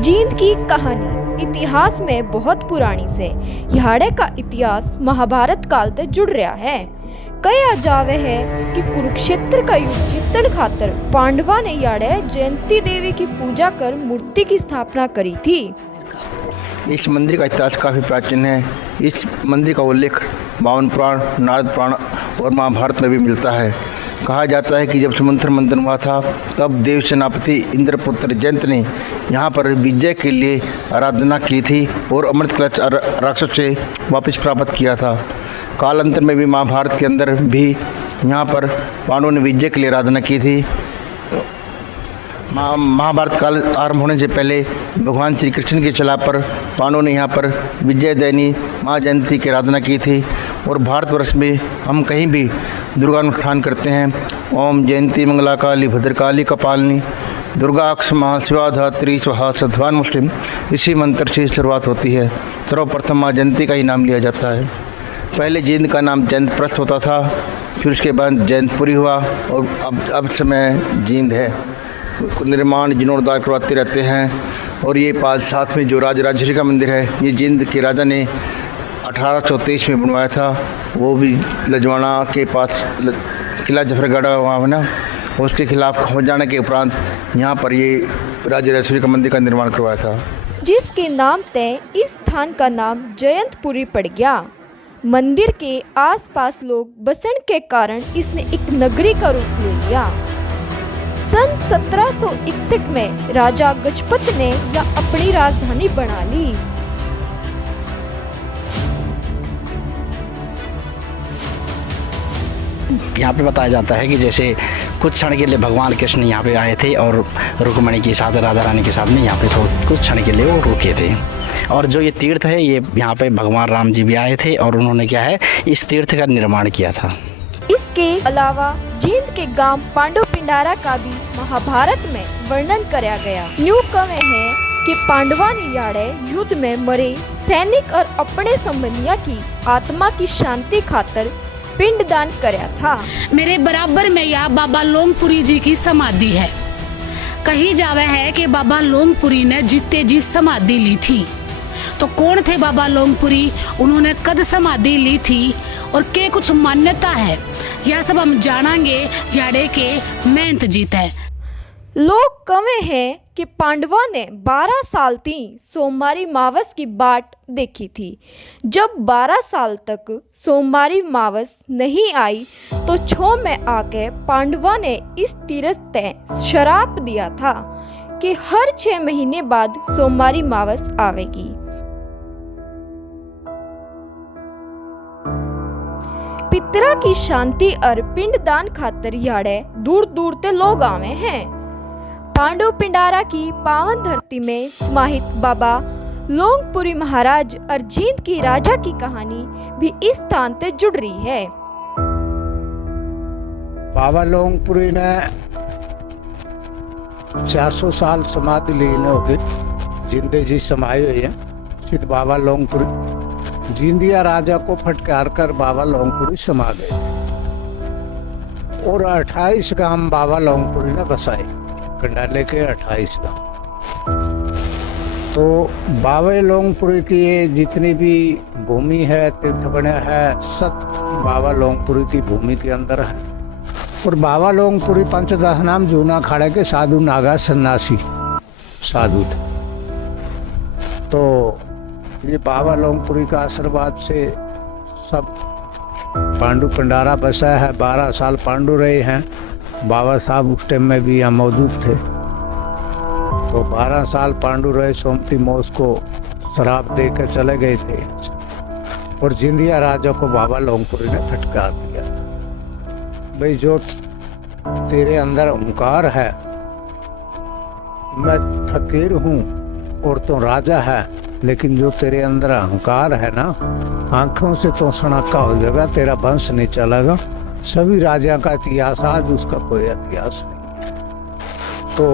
जींद की कहानी इतिहास में बहुत पुरानी से याड़े का इतिहास महाभारत काल से जुड़ रहा है। कहा जावे है कि कुरुक्षेत्र का युद्ध जीतने खातर पांडवा ने याड़े जयंती देवी की पूजा कर मूर्ति की स्थापना करी थी। इस मंदिर का इतिहास काफ़ी प्राचीन है। इस मंदिर का उल्लेख बावन पुराण, नारद पुराण और महाभारत में भी मिलता है। कहा जाता है कि जब समुद्र मंथन हुआ था तब देव सेनापति इंद्रपुत्र जयंत ने यहाँ पर विजय के लिए आराधना की थी और अमृत कलश राक्षस से वापस प्राप्त किया था। कालांतर में भी महाभारत के अंदर भी यहाँ पर पांडवों ने विजय के लिए आराधना की थी। महाभारत काल आरंभ होने से पहले भगवान श्री कृष्ण के चला पर पांडवों ने यहाँ पर विजयदैनी माँ जयंती की आराधना की थी। और भारतवर्ष में हम कहीं भी दुर्गानुष्ठान करते हैं। ओम जयंती मंगला काली भद्रकाली कपालिनी दुर्गा क्षमा शिवा धात्री स्वाहा सध्वान मुस्लिम, इसी मंत्र से शुरुआत होती है। सर्वप्रथम माँ जयंती का ही नाम लिया जाता है। पहले जींद का नाम जयंतप्रस्थ होता था, फिर उसके बाद जयंतपुरी हुआ और अब समय जींद है। निर्माण जीर्णोद्धार करवाते रहते हैं। और ये पास साथ में जो राजराजेश्वरी का मंदिर है, ये जींद के राजा ने 1823 में बनवाया था। वो भी लजवाना के पास किला जफरगढ़ वहाँ ना, उसके खिलाफ हो जाने के उपरांत यहाँ पर ये राजराजेश्वरी का मंदिर का निर्माण करवाया था, जिसके नाम तय इस स्थान का नाम जयंतपुरी पड़ गया। मंदिर के आसपास लोग बसने के कारण इसने एक नगरी का रूप ले लिया। सन 1761 में राजा गजपत ने यह अपनी राजधानी बना ली। यहाँ पे बताया जाता है कि जैसे कुछ क्षण के लिए भगवान कृष्ण यहाँ पे आए थे और रुक्मणी के साथ, राधा रानी के साथ में यहाँ पे कुछ क्षण के लिए वो रुके थे। और जो ये तीर्थ है, ये यहाँ पे भगवान राम जी भी आए थे और उन्होंने क्या है, इस तीर्थ का निर्माण किया था। इसके अलावा जींद के गांव पांडु पिंडारा का भी महाभारत में वर्णन किया गया। यूं कहे हैं कि पांडवा ने याड़े युद्ध में मरे सैनिक और अपने संबंधियों की आत्मा की शांति खातर पिंडदान कराया था। मेरे बराबर में यहाँ बाबा लोंगपुरी जी की समाधि है। कही जावे है कि बाबा लोंगपुरी ने जीते जी समाधि ली थी। तो कौन थे बाबा लोंगपुरी, उन्होंने कद समाधि ली थी और के कुछ मान्यता है, यह सब हम जानेंगे याड़े के महंत जी है। लोग कहे हैं कि पांडवा ने 12 साल ती सोमवारी मावस की बाट देखी थी। जब 12 साल तक सोमवारी मावस नहीं आई तो 6 में आके पांडवा ने इस तीर्थ तय शराप दिया था कि हर 6 महीने बाद सोमवारी मावस आवेगी। पितरा की शांति और पिंडदान खातर याड़े दूर दूर से लोग आवे हैं। पांडु पिंडारा की पावन धरती में समाहित बाबा लोंगपुरी महाराज और जींद की राजा की कहानी भी इस स्थान से जुड़ रही है। बाबा लोंगपुरी ने 400 साल समाधि लीन हो गए, जिंदे जी समाये हुए हैं। सिद्ध बाबा लोंगपुरी जींदिया राजा को फटकार कर बाबा लोंगपुरी समा गए और 28 गांव बाबा लोंगपुरी ने बसाए, कंडाले के 28 गांव। तो बाबा लोंगपुरी की ये जितनी भी भूमि है, तीर्थ बने है, सब बाबा लोंगपुरी की भूमि के अंदर है। और बाबा लोंगपुरी पंचदश नाम जूना खाड़े के साधु नागा सन्यासी साधु थे। तो ये बाबा लोंगपुरी का आशीर्वाद से सब पांडु पिंडारा बसा है। 12 साल पांडु रहे हैं। बाबा साहब उस टाइम में भी यहाँ मौजूद थे। तो 12 साल पांडु रहे। सोमती मोस को शराब दे कर चले गए थे और जिंदिया राजा को बाबा लोंगपुरी ने फटकार दिया, भाई जो तेरे अंदर ओंकार है, मैं फकीर हूँ और तो राजा है, लेकिन जो तेरे अंदर अहंकार है ना, आंखों से तो सनाका हो जाएगा, तेरा वंश नहीं चलेगा। सभी राजा का इतिहास, आज उसका कोई इतिहास नहीं है। तो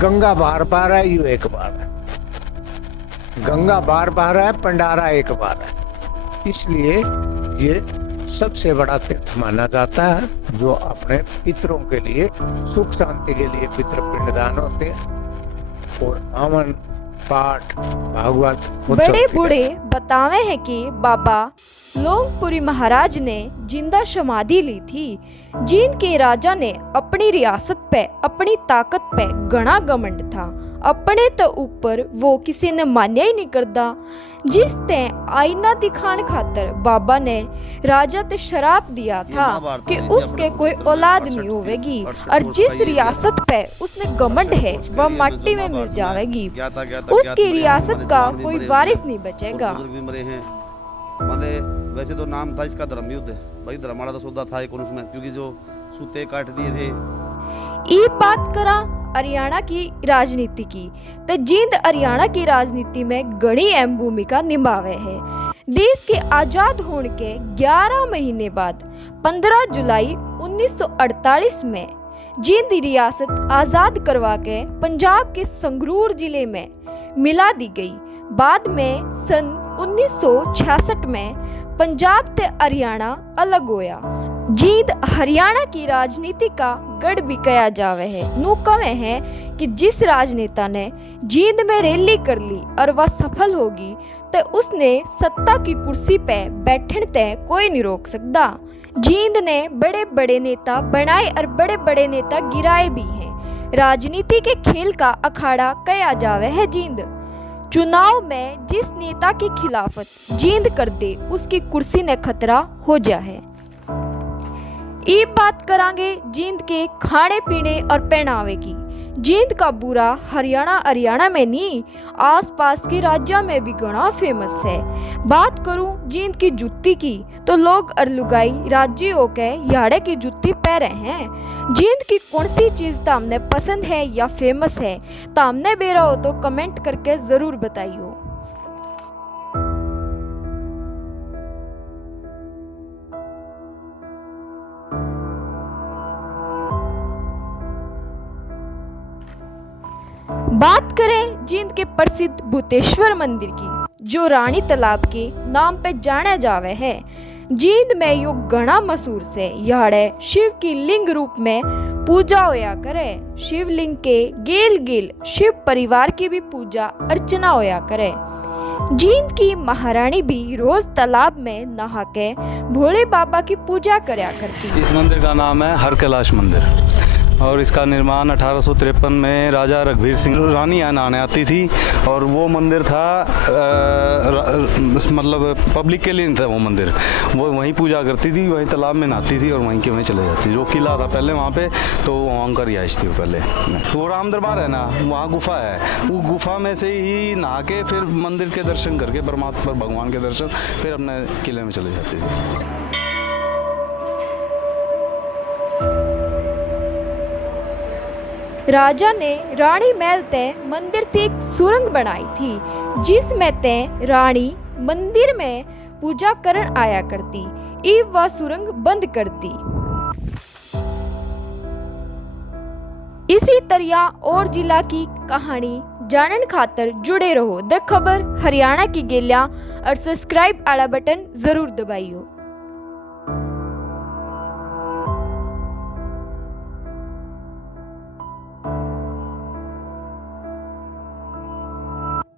गंगा बार बार है, यू एक बार है। गंगा बार बार है, पंडारा एक बार है। इसलिए ये सबसे बड़ा तीर्थ माना जाता है, जो अपने पितरों के लिए सुख शांति के लिए पितृ पिंडदान होते हैं। और हवन पाठ भागवत बड़े उत्सव बूढ़े बतावे हैं कि बाबा लोंगपुरी महाराज ने जिंदा समाधि ली थी। जींद के राजा ने अपनी रियासत पे अपनी ताकत पे घना घमंड था। अपने तो ऊपर वो किसी ने मान्या ही नहीं करता। जिस ते आईना दिखाने खातर बाबा ने राजा ते शराप दिया था कि उसके कोई औलाद नहीं होवेगी और जिस रियासत पे उसने घमंड है वह माटी में मिल जाएगी। उसकी रियासत का कोई वारिस नहीं बचेगा। माने वैसे तो नाम था इसका धर्म युद्ध, भाई धर्माड़ा तो सौदा था एक उसमें, क्योंकि जो सूते काट दिए थे। ये बात करा हरियाणा की राजनीति की, तो जींद हरियाणा की राजनीति में घनी अहम भूमिका निभावे है। देश के आजाद होने के 11 महीने बाद 15 जुलाई 1948 में जींद रियासत आजाद करवा के पंजाब के संगरूर जिले में मिला दी गई। बाद में सन 1966 में पंजाब ते हरियाणा अलग होया। जींद हरियाणा की राजनीति का गढ़ भी कहा जावे है। नू कहे है कि जिस राजनेता ने जींद में रैली कर ली और वह सफल होगी तो उसने सत्ता की कुर्सी पे बैठने तय कोई नहीं रोक सकता। जींद ने बड़े बड़े नेता बनाए और बड़े बड़े नेता गिराए भी हैं। राजनीति के खेल का अखाड़ा कहा जावे है जींद। चुनाव में जिस नेता की खिलाफत जींद कर दे उसकी कुर्सी ने खतरा हो जा है। ये बात करांगे जींद के खाने पीने और पहनावे की। जींद का बुरा हरियाणा में नहीं, आसपास के राज्यों में भी घना फेमस है। बात करूं जींद की जूती की तो लोग और लुगाई राज्य होके याड़े की जूती पहरे हैं। जींद की कौन सी चीज तामने पसंद है या फेमस है, तामने बेरा हो तो कमेंट करके जरूर बताइयो। बात करें जींद के प्रसिद्ध भूतेश्वर मंदिर की, जो रानी तालाब के नाम पे जाना जावे है। जींद में यो घना मशहूर से याड़े शिव की लिंग रूप में पूजा होया करे। शिवलिंग के गेल गेल शिव परिवार की भी पूजा अर्चना होया करे। जींद की महारानी भी रोज तालाब में नहा के भोले बाबा की पूजा करया करती। इस मंदिर का नाम है हर कैलाश मंदिर और इसका निर्माण 1853 में राजा रघुवीर सिंह रानी यहाँ नहाने आती थी। और वो मंदिर था मतलब पब्लिक के लिए नहीं था वो मंदिर, वो वहीं पूजा करती थी, वहीं तालाब में नहाती थी और वहीं के वहीं चले जाती। जो किला था पहले वहाँ पे, तो वहाँ का रिहाइश थी पहले। तो वो राम दरबार है ना, वहाँ गुफा है, वो गुफा में से ही नहा के फिर मंदिर के दर्शन करके परमात्मा भगवान के दर्शन फिर अपने किले में चले जाती थी। राजा ने रानी महल तय मंदिर से एक सुरंग बनाई थी, जिसमें तय रानी मंदिर में पूजा करन आया करती। इब वह सुरंग बंद कर दी। इसी तरह और जिला की कहानी जानन खातर जुड़े रहो द खबर हरियाणा की गेलिया और सब्सक्राइब आला बटन जरूर दबाइयो।